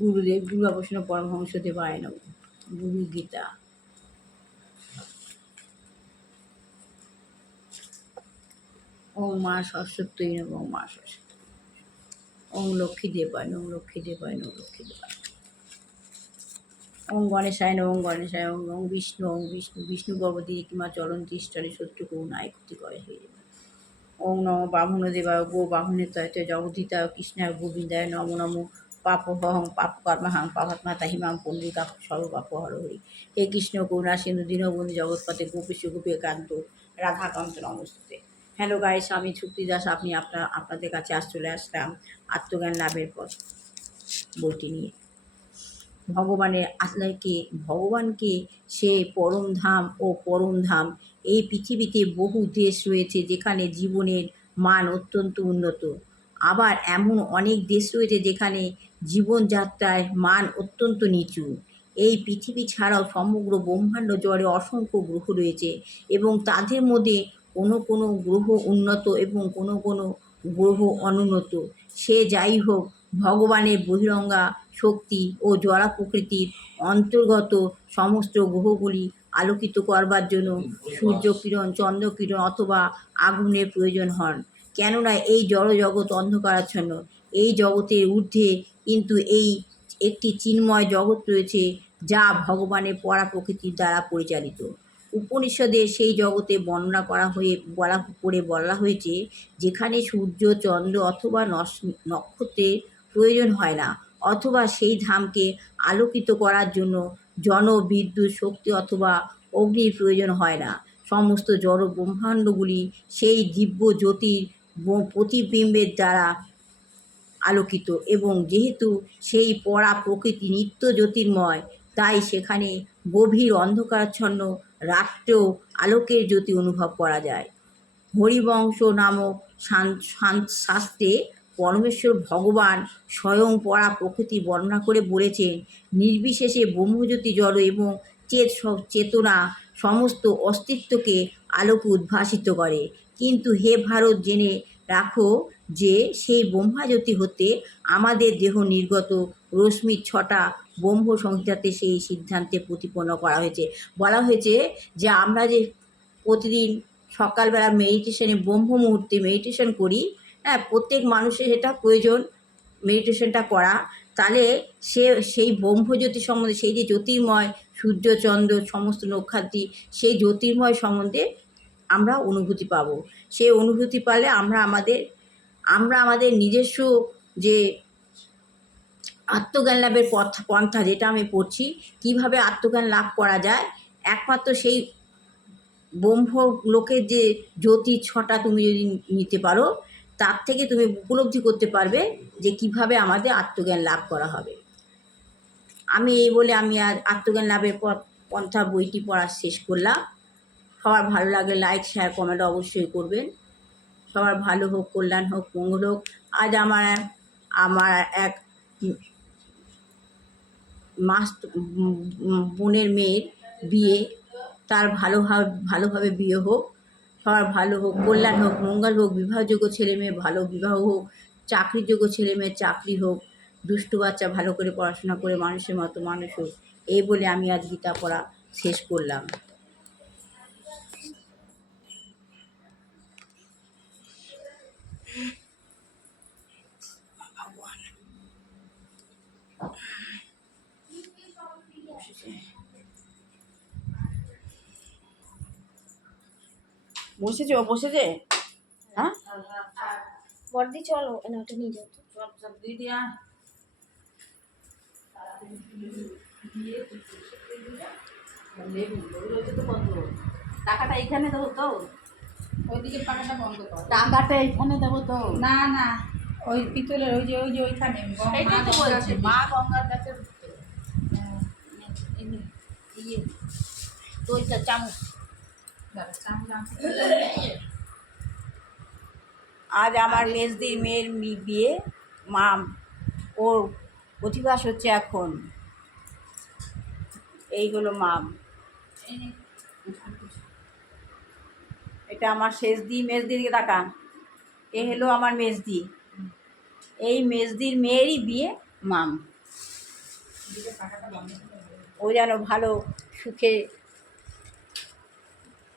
গুরুদেব দুর্গাবৈষ্ণব পরমহংসদেবায় নমঃ। গুরু গীতা। ওম মা সরস্বতী নমঃ। ওম মা সরস্বতী। ওম লক্ষ্মী দেবায় নমঃ। লক্ষ্মী দেবায় নমঃ। লক্ষ্মী দেবায়। ওম গণেশায় নমঃ। ওম গণেশায়। ওম ওম বিষ্ণু। ওম বিষ্ণু। বিষ্ণু পর্বতী কিংবা চলন্তি ষ্টলে শত্রু করুণায় ক্ষতি করে হয়ে যাবে। ওম নম বামুন দেবায় গো বামুনের তয়তে জগদ্ধিতায় কৃষ্ণায় গোবিন্দায় নম নম পাপহং পাপ কর্মাহং পাপাত্মা তাহিমাম পণ্ডিতা সর্বপাপ হর হরি। হে কৃষ্ণ করুণা সিন্ধু দীনবন্ধু জগৎপতে গোপীশ গোপীকান্ত রাধাকান্ত নমস্তে। হ্যালো গাইস, আমি সুপ্তি দাস। আপনাদের কাছে চলে আসলাম আত্মজ্ঞান লাভের পথ বইটি নিয়ে। ভগবানকে সে পরম ধাম ও পরম ধাম। এই পৃথিবীতে বহু দেশ রয়েছে যেখানে জীবনের মান অত্যন্ত উন্নত, আবার এমন অনেক দেশ রয়েছে যেখানে জীবনযাত্রায় মান অত্যন্ত নিচু। এই পৃথিবী ছাড়াও সমগ্র ব্রহ্মাণ্ড জুড়ে অসংখ্য গ্রহ রয়েছে এবং তাদের মধ্যে কোনো কোনো গ্রহ উন্নত এবং কোনো কোনো গ্রহ অনুন্নত। সে যাই হোক, ভগবানের বহিরঙ্গা শক্তি ও জড়া প্রকৃতির অন্তর্গত সমস্ত গ্রহগুলি আলোকিত করবার জন্য সূর্যকিরণ, চন্দ্রকিরণ অথবা আগুনের প্রয়োজন হন। কেননা এই জড়জগৎ অন্ধকারাচ্ছন্ন। এই জগতের ঊর্ধ্বে কিন্তু একটি চিন্ময় জগৎ রয়েছে, যা ভগবানের পরা প্রকৃতির দ্বারা পরিচালিত। উপনিষদে সেই জগতে বর্ণনা বলা হয়েছে যেখানে সূর্য, চন্দ্র অথবা নক্ষত্রের প্রয়োজন হয় না, অথবা সেই ধামকে আলোকিত করার জন্য বিদ্যুৎ শক্তি অথবা অগ্নির প্রয়োজন হয় না। সমস্ত জড় ব্রহ্মাণ্ডগুলি সেই দিব্য জ্যোতির প্রতিবিম্বের দ্বারা আলোকিত এবং যেহেতু সেই পরা প্রকৃতি নিত্য জ্যোতির্ময়, তাই সেখানে গভীর অন্ধকারাচ্ছন্ন রাত্রেও আলোকের জ্যোতি অনুভব করা যায়। হরিবংশ নামক শাস্ত্রে পরমেশ্বর ভগবান স্বয়ং পরা প্রকৃতি বর্ণনা করে বলেছেন, নির্বিশেষে ব্রহ্মজ্যোতি জড় এবং চেতনা সমস্ত অস্তিত্বকে আলোকে উদ্ভাসিত করে। কিন্তু হে ভারত, জেনে রাখো যে সেই ব্রহ্মজ্যোতি হতে আমাদের দেহ নির্গত রশ্মির ছটা ব্রহ্ম সংহিতাতে সেই সিদ্ধান্তে প্রতিপন্ন করা হয়েছে। বলা হয়েছে যে আমরা যে প্রতিদিন সকালবেলা ব্রহ্ম মুহূর্তে মেডিটেশন করি, হ্যাঁ, প্রত্যেক মানুষের এটা প্রয়োজন মেডিটেশনটা করা। তাহলে সেই ব্রহ্মজ্যোতি সম্বন্ধে, সেই যে জ্যোতির্ময় সূর্য, চন্দ্র, সমস্ত নক্ষত্রাদি, সেই জ্যোতির্ময় সম্বন্ধে আমরা অনুভূতি পাব। সেই অনুভূতি পালে আমরা আমাদের নিজস্ব যে আত্মজ্ঞান লাভের পন্থা, যেটা আমি পড়ছি, কিভাবে আত্মজ্ঞান লাভ করা যায়, একমাত্র সেই ব্রহ্মলোকের যে জ্যোতির ছটা তুমি যদি নিতে পারো, তার থেকে তুমি উপলব্ধি করতে পারবে যে কিভাবে আমাদের আত্মজ্ঞান লাভ করা হবে। আমি এই বলে আমি আজ আত্মজ্ঞান লাভের পন্থা বইটি পড়া শেষ করলাম। সবার ভালো লাগলে লাইক, শেয়ার, কমেন্ট অবশ্যই করবেন। সবার ভালো হোক, কল্যাণ হোক, মঙ্গল হোক। আজ আমার এক বোনের মেয়ের বিয়ে, তার ভালোভাবে বিয়ে হোক, সবার ভালো হোক, কল্যাণ হোক, মঙ্গল হোক। বিবাহযোগ্য ছেলে মেয়ে ভালো বিবাহ হোক, চাকরিযোগ্য ছেলে মেয়ের চাকরি হোক, দুষ্টু বাচ্চা ভালো করে পড়াশোনা করে মানুষের মতো মানুষ হোক। এই বলে আমি আজ গীতা পড়া শেষ করলাম। বসেছে। হ্যাঁ, বর্দি চলো ওটা নিয়ে যাও। সব দিদি আয়। টাকাটা এখানে দেবো তো, ওইদিকে টাকাটা বন্ধ কর। টাকাটা এখানে দেবো তো। না না, ওই পিতলের ওই যে ওইখানে সেইটাই তো বলছি, মা গঙ্গার কাছে ওইটা চামচ। আজ আমার মেজদির মেয়ের বিয়ে। মা ওর প্রতিবাস হচ্ছে এখন। এই হলো মাম। এটা আমার মেজদিকে তাকান। হলো আমার মেজদি। এই মেজদির মেয়েরই বিয়ে মাম। ও যেন ভালো সুখে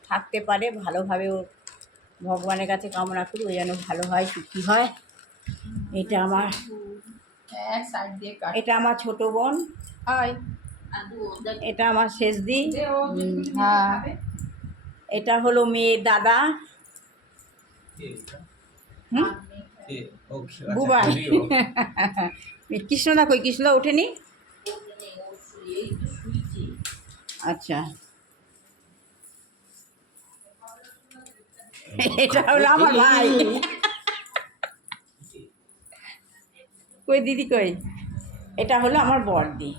থাকতে পারে, ভালোভাবে ও ভগবানের কাছে কামনা করি ও যেন ভালো হয়, সুখী হয়। এটা আমার এক সাইড দিয়ে কাট এটা আমার ছোট বোন, হয়। এটা আমার শেষ দিন। যে ও যেগুলি নিজে হ্যাঁ, খাবে। এটা হলো মেয়ের দাদা বুবাই। কৃষ্ণদা কই? কৃষ্ণদা ওঠেনি? আচ্ছা, এটা হলো আমার ভাই। কই দিদি কই? এটা হলো আমার বড়দি।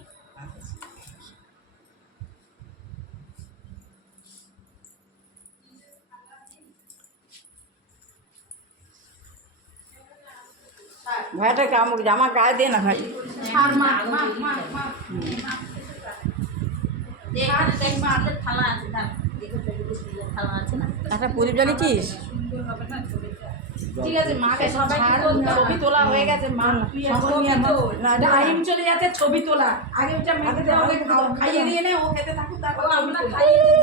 ভাইটা কামড় জামা গায়ে দে না ভাই। ছাড় মা মা মা মা একটা প্রদীপ জ্বালিয়েছিস? সুন্দর হবে না ছবিটা। ঠিক আছে মাকে সবাই ছবি তোলা হয়ে গেছে মা তুই টাইম চলে যাচ্ছে ছবি তোলা আগে ওটা মেখে দাও ওকে খাইয়ে দিয়ে নে ও খেতে থাকুক তারপর আমরা খাইয়ে দেব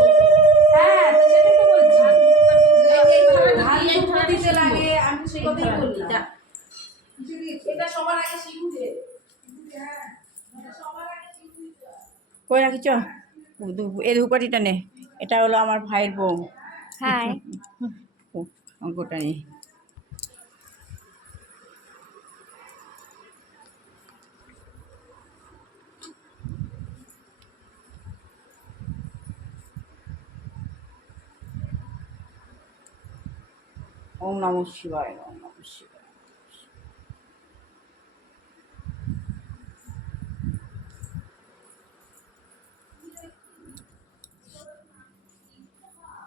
হ্যাঁ তো সেটাই তো বলছি এই ভাত দিতে লাগে আমি সেই কথাই বলি এটা সবার আগে শিখুবে হ্যাঁ এটা সবার আগে শিখুবে কই রাখি চ এই ধূপকাঠিটা নে। এটা হলো আমার ভাইয়ের বউ। হাই। অঙ্কটা নেই। ওম নমঃ শিবায়, ওম নমঃ শিবায়।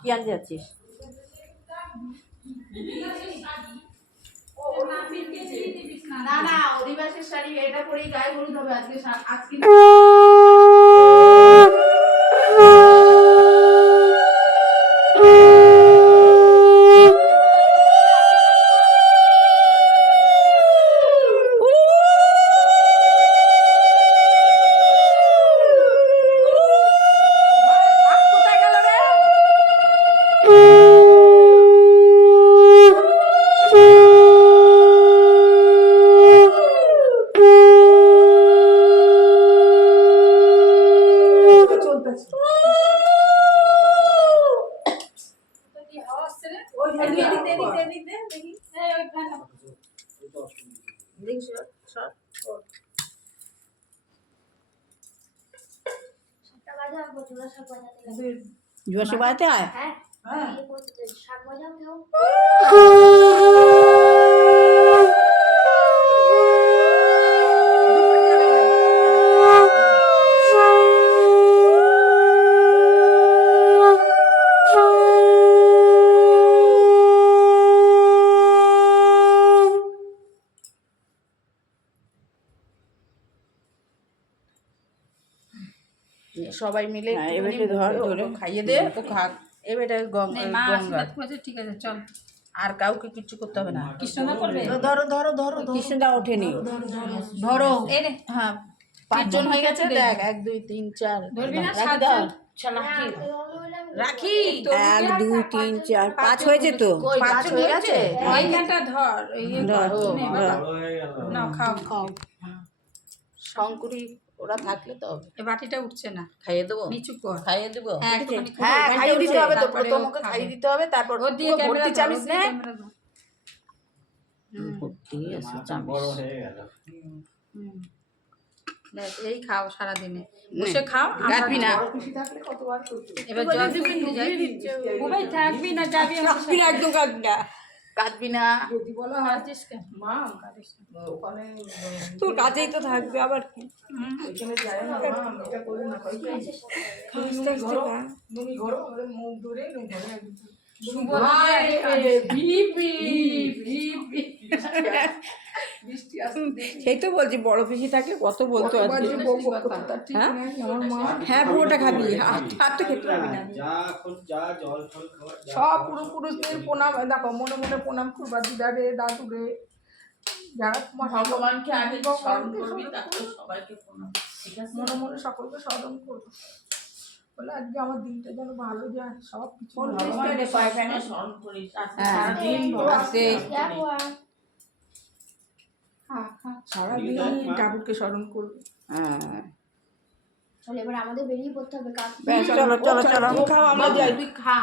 কি আনতে যাচ্ছিস? না না অধিবাসের শাড়ি এটা পরেই গায়ে হলুদ হবে আজকে আজকে কোথায় গেল রে জোয়াশে বাজাতে হয়? হ্যাঁ শাক বাজাও কেউ। সবাই মিলে হ্যাঁ, একটুখানি এবারে ধর, ওকে ধরে। খাইয়ে দে ও খাক এবারে মা গঙ্গা আশীর্বাদ করেছে, ঠিক আছে চল। আর কাউকে কিচ্ছু করতে হবে না কৃষ্ণদা করবে? ধরো ধরো ধরো কৃষ্ণদা ওঠেনি। ধরো এই রে হ্যাঁ 5 জন হয়ে গেছে দেখ 1 2 3 4 ধরবি না? রাখি 7 দাও জন। রাখি 1 2 3 4 5 হয়েছে তো। কই 5 হয়ে গেছে ওইখানটা ধর ইয়ে ধর, কর, নে ধর। বাবা। নাও খাও খাও। শঙ্করী ওরা থাকলে তো হবে। এ বাটিটা উঠছে না, খাইয়ে দেবো নিচু কর। খাইয়ে দেবো হ্যাঁ একটুখানি করে। হ্যাঁ খাইয়ে দিতে হবে তো তারপরে প্রথম ও ওকে খাবে। খাইয়ে দিতে হবে তারপর ওর দিয়ে পুরো ক্যামেরা ভর্তি ধর, চাবিস ওর দিয়ে না ক্যামেরা ধর। ভর্তি আছে বড় হয়ে গেল। হুম। ব্যাস, এই খাও সারাদিনে বসে খাও। আমরা কাটবি না এবার জল তুলতে যাই। ওভাই থাকবি না, যাবি আমার কাঁদবি না, একদম কাঁদবি না। কাটবি না কাঁদছিস কেন? মা কাঁদিস না। তোর কাছেই তো থাকবে আবার কি। আস্তে আস্তে সেই তো বলছি বড় পিসি থাকলে কত বলতো আজকে। হ্যাঁ হ্যাঁ পুরোটা খাবি, আর তো খেতে পারবি না। যা জল ফল খাওয়া সব পুরুষদের প্রণাম দেখো মনে মনে প্রণাম করবা দিদারে দাদুরে যারা তোমার ভগবানকে আগে স্মরণ করবি তারপর সবাইকে প্রণাম মনে মনে সকলকে স্মরণ করবো, বলে আজকে আমার দিনটা যেন ভালো যায়, সব কিছু কোন ভালো হয়। টেস্টে পাই প্যানে স্মরণ করিস আজকে হ্যাঁ, সারাদিন আজকে দেখো আর সারাদিন ঠাকুরকে স্মরণ করবে। হ্যাঁ চলো এবার আমাদের বেরিয়ে পড়তে হবে কাজ ব্যাস, চলো চলো চলো খাও আমরা যাই। তুই খা